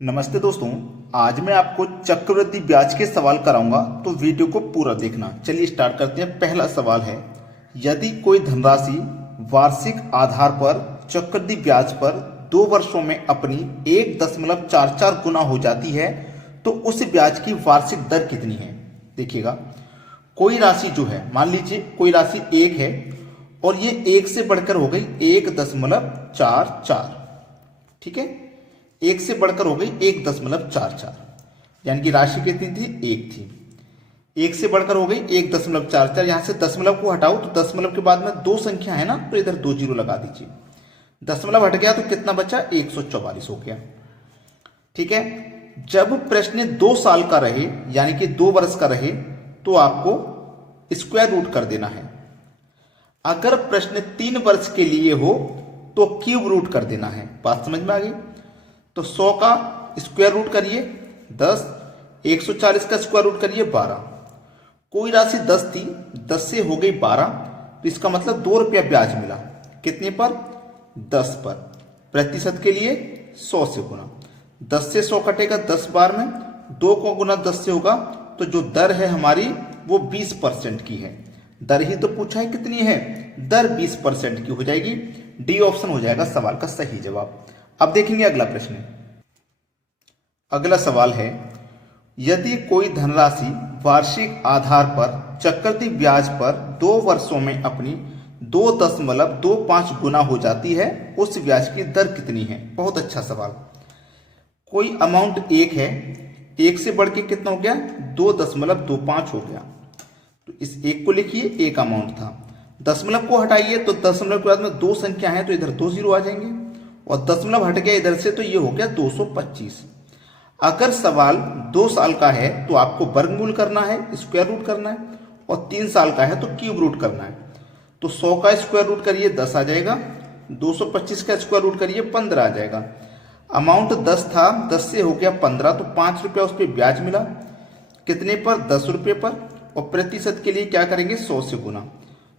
नमस्ते दोस्तों। आज मैं आपको चक्रवृद्धि ब्याज के सवाल कराऊंगा, तो वीडियो को पूरा देखना। चलिए स्टार्ट करते हैं। पहला सवाल है, यदि कोई धनराशि वार्षिक आधार पर चक्रवृद्धि ब्याज पर 2 वर्षों में अपनी 1.44 गुना हो जाती है, तो उस ब्याज की वार्षिक दर कितनी है? देखिएगा, कोई राशि जो है, मान लीजिए कोई राशि 1 है और ये 1 से बढ़कर हो गई 1.44। ठीक है, 1 से बढ़कर हो गई 1.44, यानी कि राशि कितनी थी? 1 थी। 1 से बढ़कर हो गई 1.44। यहां से दशमलव को हटाओ तो दशमलव के बाद में 2 संख्या है ना, तो इधर 2 जीरो लगा दीजिए। दशमलव हट गया तो कितना बचा? 144 हो गया। ठीक है, जब प्रश्न 2 साल का रहे, यानी कि 2 वर्ष का रहे, तो आपको स्क्वायर रूट कर देना है। अगर प्रश्न 3 वर्ष के लिए हो तो क्यूब रूट कर देना है। बात समझ में आ गई? तो 100 का स्क्वायर रूट करिए 10, 140 का स्क्वायर रूट करिए 12। कोई राशि 10 थी, 10 से हो गई 12, तो इसका मतलब 2 रुपया ब्याज मिला। कितने पर? 10 पर। प्रतिशत के लिए 100 से गुना। 10 से 100 कटेगा 10 बार में, 2 को गुना 10 से होगा, तो जो दर है हमारी वो 20% की है। दर ही तो पूछा है कितनी है, दर 20% की हो जाएगी। डी ऑप्शन हो जाएगा सवाल का सही जवाब। अब देखेंगे अगला प्रश्न। अगला सवाल है, यदि कोई धनराशि वार्षिक आधार पर चक्रवृद्धि ब्याज पर 2 वर्षों में अपनी 2.25 गुना हो जाती है, उस ब्याज की दर कितनी है? बहुत अच्छा सवाल। कोई अमाउंट 1 है, 1 से बढ़ के कितना हो गया? 2.25 हो गया। तो इस 1 को लिखिए, 1 अमाउंट था। दशमलव को हटाइए तो दशमलव के बाद में 2 संख्या है, तो इधर 2 जीरो आ जाएंगे, और दशमलव हट गया इधर से, तो ये हो गया 225। अगर सवाल 2 साल का है तो आपको वर्गमूल करना है, स्क्वायर रूट करना है, और 3 साल का है तो क्यूब रूट करना है। तो 100 का स्क्वायर रूट करिए 10 आ जाएगा, 225 का स्क्वायर रूट करिए 15 आ जाएगा। अमाउंट 10 था, 10 से हो गया 15, तो 5 रुपया उस पर ब्याज मिला। कितने पर? 10 रुपये पर। और प्रतिशत के लिए क्या करेंगे? 100 से गुना।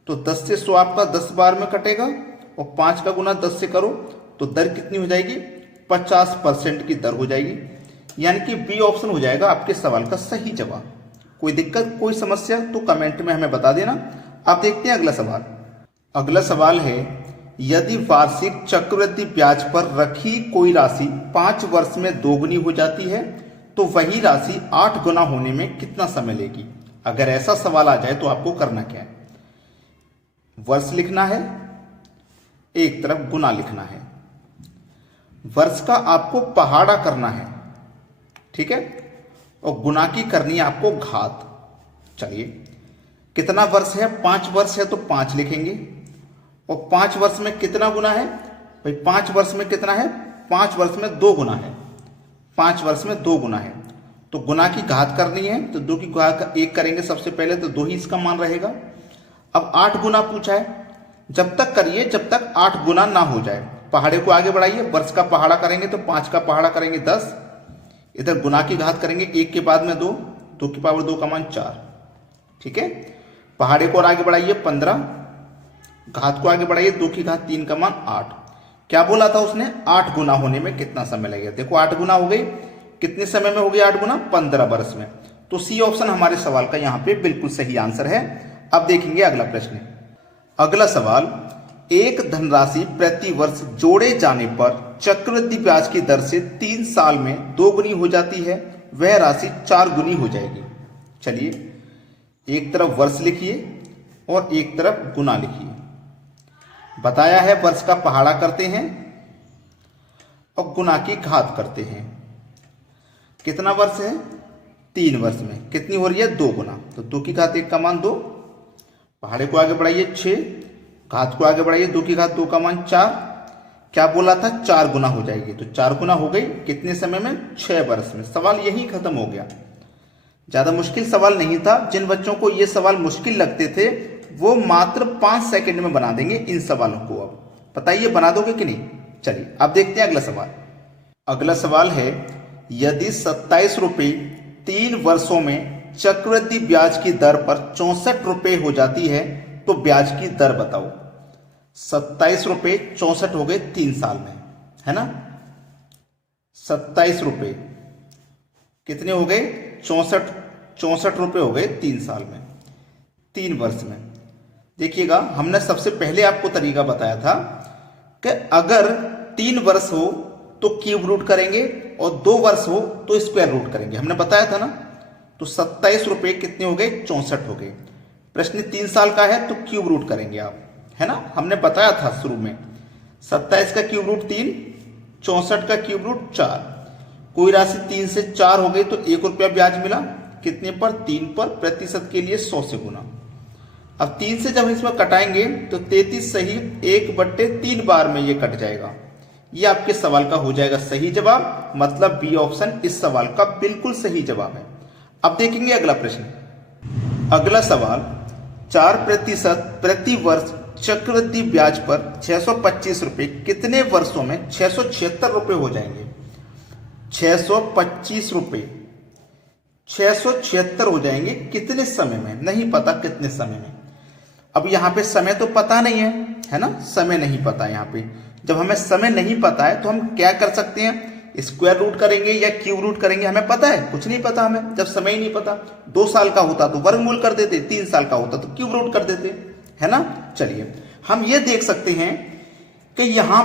तो 10 से 100 आपका 10 बार में कटेगा, और 5 का गुना 10 से करो तो दर कितनी हो जाएगी? 50% की दर हो जाएगी, यानी कि बी ऑप्शन हो जाएगा आपके सवाल का सही जवाब। कोई दिक्कत, कोई समस्या तो कमेंट में हमें बता देना। आप देखते हैं अगला सवाल। अगला सवाल है, यदि वार्षिक चक्रवृद्धि ब्याज पर रखी कोई राशि 5 वर्ष में दोगुनी हो जाती है, तो वही राशि 8 गुना होने में कितना समय लेगी? अगर ऐसा सवाल आ जाए तो आपको करना क्या है? वर्ष लिखना है, एक तरफ गुना लिखना है। वर्ष का आपको पहाड़ा करना है, ठीक है, और गुना की करनी है आपको घात। चलिए, कितना वर्ष है? 5 वर्ष है तो 5 लिखेंगे। और 5 वर्ष में कितना गुना है भाई? 5 वर्ष में कितना है? 5 वर्ष में 2 गुना है। 5 वर्ष में 2 गुना है, तो गुना की घात करनी है, तो 2 की घात 1 करेंगे सबसे पहले, तो 2 ही इसका मान रहेगा। अब 8 गुना पूछा है, जब तक करिए जब तक 8 गुना ना हो जाए। पहाड़े को आगे बढ़ाइए, वर्ष का पहाड़ा करेंगे तो 5 का पहाड़ा करेंगे 10, इधर गुना की घात करेंगे 1 के बाद में 2, 2 की पावर 2 का मान 4। ठीक है, पहाड़े को और आगे बढ़ाइए 15, घात को आगे बढ़ाइए 2 की घात 3 का मान 8। क्या बोला था उसने? 8 गुना होने में कितना समय लगेगा? देखो 8 गुना हो गई, कितने समय में हो गई 8 गुना? 15 वर्ष में। तो सी ऑप्शन हमारे सवाल का यहाँ पे बिल्कुल सही आंसर है। अब देखेंगे अगला प्रश्न। अगला सवाल, एक धनराशि प्रति वर्ष जोड़े जाने पर चक्रवृद्धि ब्याज की दर से 3 साल में 2 गुनी हो जाती है, वह राशि 4 गुनी हो जाएगी। चलिए, एक तरफ वर्ष लिखिए और एक तरफ गुना लिखिए। बताया है वर्ष का पहाड़ा करते हैं और गुना की घात करते हैं। कितना वर्ष है? 3 वर्ष में कितनी हो रही है? 2 गुना। तो 2 की घात 1 का मान 2, पहाड़े को आगे बढ़ाइए 6, घात को आगे बढ़ाइए 2 की घात 2 का मान 4। क्या बोला था? 4 गुना हो जाएगी, तो 4 गुना हो गई कितने समय में? 6 वर्ष में। सवाल यही खत्म हो गया। ज्यादा मुश्किल सवाल नहीं था। जिन बच्चों को ये सवाल मुश्किल लगते थे वो मात्र 5 सेकंड में बना देंगे इन सवालों को। अब बताइए, बना दोगे कि नहीं? चलिए अब देखते हैं अगला सवाल। अगला सवाल है, यदि 27 रुपये 3 वर्षों में चक्रवृद्धि ब्याज की दर पर 64 रुपये हो जाती है, तो ब्याज की दर बताओ। 27 रुपये 64 हो गए 3 साल में, है ना। 27 रुपये कितने हो गए? 64 रुपये हो गए 3 साल में, 3 वर्ष में। देखिएगा, हमने सबसे पहले आपको तरीका बताया था कि अगर 3 वर्ष हो तो क्यूब रूट करेंगे और 2 वर्ष हो तो स्क्वायर रूट करेंगे, हमने बताया था ना। तो 27 रुपये कितने हो गए? 64 हो गए। प्रश्न 3 साल का है तो क्यूब रूट करेंगे आप, है ना, हमने बताया था शुरू में। 27 का क्यूब रूट 3, 64 का क्यूब रूट 4। कोई राशि 3 से 4 हो गई तो 1 रुपया ब्याज मिला, कितने पर? 3 पर, प्रतिशत के लिए 100 से गुना। अब 3 से जब इसमें कटाएंगे तो 33 सही 1/3 बार में ये कट जाएगा। ये आपके सवाल का हो जाएगा सही जवाब, मतलब बी ऑप्शन इस सवाल का बिल्कुल सही जवाब है। अब देखेंगे अगला प्रश्न। अगला सवाल, 4% प्रति वर्ष चक्रवृद्धि ब्याज पर 625 रुपए कितने वर्षों में 676 रुपए हो जाएंगे? 625 रुपए 676 हो जाएंगे कितने समय में? नहीं पता कितने समय में। अब यहां पे समय तो पता नहीं है ना, समय नहीं पता यहां पे। जब हमें समय नहीं पता है तो हम क्या कर सकते हैं? स्क्वायर रूट करेंगे या क्यूब रूट करेंगे? हमें पता है? कुछ नहीं पता हमें, जब समय ही नहीं पता। 2 साल का होता तो वर्गमूल कर देते, 3 साल का होता तो क्यूब रूट कर देते, है ना। चलिए हम ये देख सकते हैं कि यहां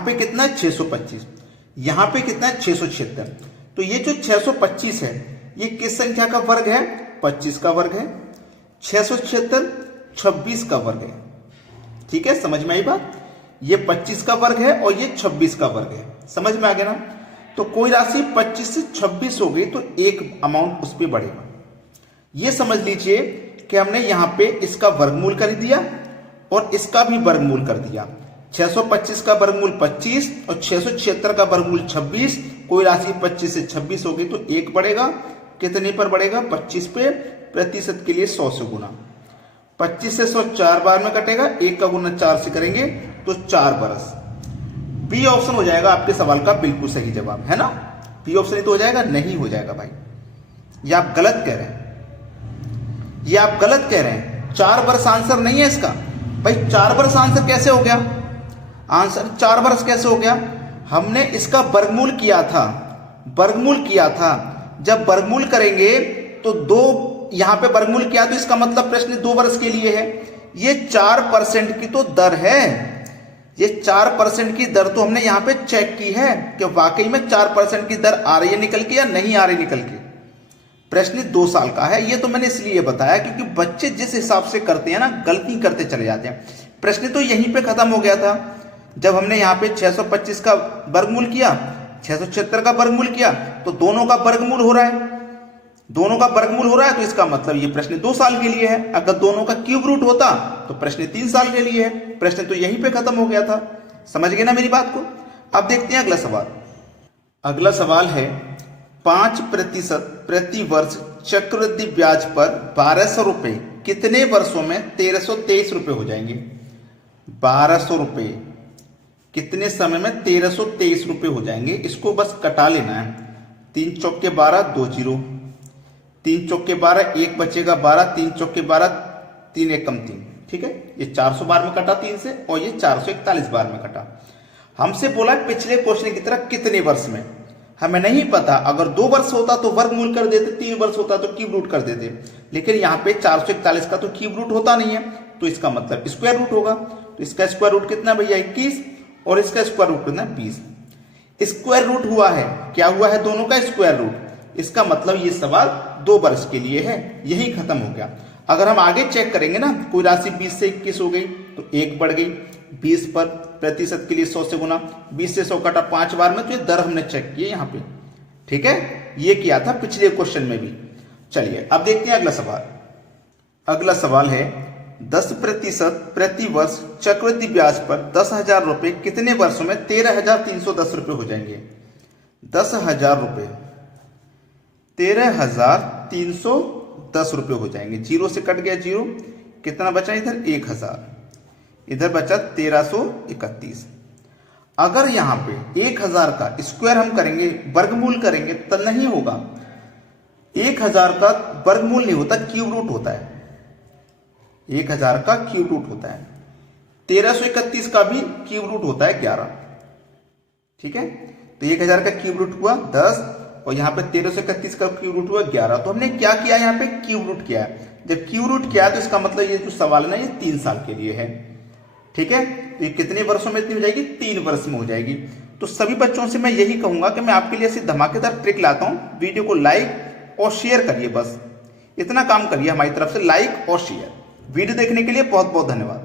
पे कितना है? 625। यहां पे कितना है? 676। तो ये जो 625 है ये किस संख्या का वर्ग है? 25 का वर्ग है। 676 26 का वर्ग है। ठीक है, समझ में आई बात? ये 25 का वर्ग है और ये 26 का वर्ग है, समझ में आ गया ना। तो कोई राशि 25 से 26 हो गई तो एक अमाउंट उस पर बढ़ेगा। ये समझ लीजिए कि हमने यहां पे इसका वर्गमूल कर दिया और इसका भी वर्गमूल कर दिया। 625 का वर्गमूल 25 और 676 का वर्गमूल 26। कोई राशि 25 से 26 हो गई तो एक बढ़ेगा, कितने पर बढ़ेगा? 25 पे, प्रतिशत के लिए 100 से गुना। 25 से 100 4 बार में कटेगा, 1 का गुना 4 से करेंगे तो 4 बरस। बी ऑप्शन हो जाएगा आपके सवाल का बिल्कुल सही जवाब, है ना। बी ऑप्शन ही तो हो जाएगा, नहीं हो जाएगा भाई, ये आप गलत कह रहे हैं, ये आप गलत कह रहे हैं। 4 वर्ष आंसर नहीं है इसका भाई। 4 वर्ष आंसर कैसे हो गया? आंसर 4 वर्ष कैसे हो गया? हमने इसका वर्गमूल किया था, वर्गमूल किया था। जब वर्गमूल करेंगे तो 2 यहां पे वर्गमूल किया तो इसका मतलब प्रश्न 2 वर्ष के लिए है। ये 4% की तो दर है, ये 4% की दर तो हमने यहां पे चेक की है कि वाकई में 4% की दर आ रही है निकल के या नहीं आ रही निकल के। प्रश्न 2 साल का है, ये तो मैंने इसलिए बताया क्योंकि बच्चे जिस हिसाब से करते हैं ना, गलती करते चले जाते हैं। प्रश्न तो यहीं पे खत्म हो गया था जब हमने यहाँ पे 625 का वर्गमूल किया, 676 का वर्गमूल किया, तो दोनों का वर्गमूल हो रहा है, दोनों का वर्गमूल हो रहा है, तो इसका मतलब ये प्रश्न 2 साल के लिए है। अगर दोनों का क्यूब रूट होता तो प्रश्न 3 साल के लिए है। प्रश्न तो यहीं पे खत्म हो गया था, समझ गए ना मेरी बात को। अब देखते हैं अगला सवाल। अगला सवाल है 5% प्रति वर्ष चक्रवृद्धि ब्याज पर 1200 रुपए कितने वर्षों में 1323 रुपए हो जाएंगे? 1200 रुपए कितने समय में 1323 रुपए हो जाएंगे? इसको बस कटा लेना है। 3 चौके 12, 2 जीरो, 3 चौके 12, 1 बचेगा 12, 3 चौके 12, 3 एकम 3। ठीक है, ये 400 बार में कटा 3 से और ये 441 बार में कटा। हमसे बोला पिछले क्वेश्चन की तरह कितने वर्ष में, हमें नहीं पता। अगर 2 वर्ष होता तो वर्गमूल कर देते, 3 वर्ष होता तो क्यूब रूट कर देते, लेकिन यहाँ पे 441 का तो क्यूब रूट होता नहीं है, तो इसका मतलब स्क्वायर रूट होगा। तो इसका स्क्वायर रूट कितना भैया? 21, और इसका स्क्वायर रूट कितना? 20। स्क्वायर रूट हुआ है, क्या हुआ है? दोनों का स्क्वायर रूट। इसका मतलब ये सवाल 2 वर्ष के लिए है, यही खत्म हो गया। अगर हम आगे चेक करेंगे ना, कोई राशि 20 से 21 हो गई तो 1 बढ़ गई, 20 पर, प्रतिशत के लिए 100 से गुना, 20 से 100 कटा 5 बार में, तो ये दर हमने चेक की है यहाँ पे। ठीक है, ये किया था पिछले क्वेश्चन में भी। चलिए अब देखते हैं अगला सवाल। अगला सवाल है 10% प्रति वर्ष चक्रवृद्धि ब्याज पर 10,000 रुपए कितने वर्षों में 13,310 रुपए हो जाएंगे? 10,000 रुपए 13,310 रुपए हो जाएंगे। जीरो से कट गया जीरो, कितना बचा इधर? 1,000, इधर बचा 1331। अगर यहां पे 1,000 का स्क्वायर हम करेंगे, वर्गमूल करेंगे, तो नहीं होगा। 1,000 का वर्गमूल नहीं होता, क्यूब रूट होता है। 1,000 का क्यूब रूट होता है। 1331 का भी क्यूब रूट होता है 11। ठीक है, तो 1000 का क्यूब रूट हुआ 10 और यहाँ पे 1331 का क्यूब रूट हुआ 11। तो हमने क्या किया, यहाँ पे क्यूब रूट किया है। जब क्यूब रूट किया तो इसका मतलब ये जो सवाल है ना ये 3 साल के लिए है। ठीक है, तो ये कितने वर्षों में इतनी हो जाएगी, 3 वर्ष में हो जाएगी। तो सभी बच्चों से मैं यही कहूंगा कि मैं आपके लिए ऐसी धमाकेदार ट्रिक लाता हूं, वीडियो को लाइक और शेयर करिए, बस इतना काम करिए हमारी तरफ से, लाइक और शेयर। वीडियो देखने के लिए बहुत बहुत धन्यवाद।